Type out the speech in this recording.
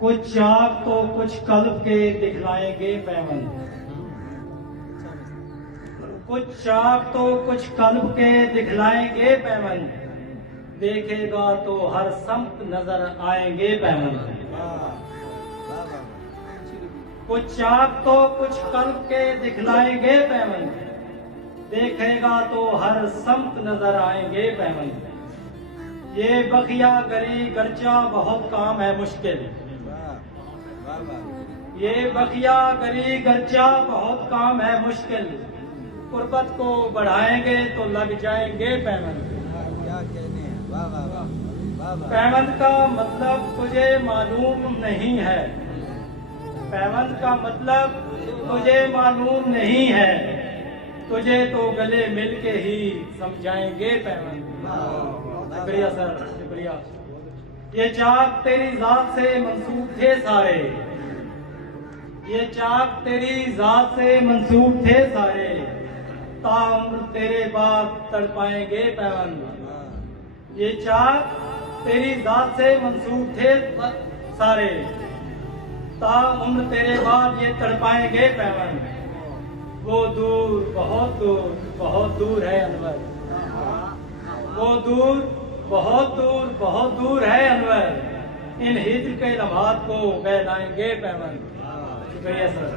कुछ चाक तो कुछ कल्ब के दिखलाएंगे पैवंद, कुछ चाक तो कुछ कल्ब के दिखलाएंगे पैवंद, देखेगा तो हर समत नजर आएंगे पैवंद। कुछ चाक तो कुछ कल्ब के दिखलाएंगे पैवंद, देखेगा तो हर समत नजर आएंगे पैवंद। ये बखिया गरी गर्चा बहुत काम है मुश्किल, ये बखिया गरी गर्चा बहुत काम है मुश्किल, कुर्बत को बढ़ाएंगे तो लग जाएंगे पैवंद। क्या कहने हैं, वाह वाह वाह वाह। पैवंद का मतलब तुझे मालूम नहीं है, पैवंद का मतलब तुझे मालूम नहीं है, तुझे तो गले मिल के ही समझाएंगे पैवंद। शुक्रिया सर, शुक्रिया। ये चाक तेरी जात से मंसूब थे सारे, ये चाक तेरी जात से मंसूब थे सारे, ताउम्र तेरे बाद तड़पाएंगे पैवंद। ये चाक तेरी जात से मंसूब थे सारे, ताउम्र तेरे बाद ये तड़पाएंगे पैवंद। वो दूर बहुत दूर है अनवर, वो दूर बहुत दूर है अनवर, इन हिज्र के लम्हात को बहलाएंगे पैवंद। शुक्रिया सर।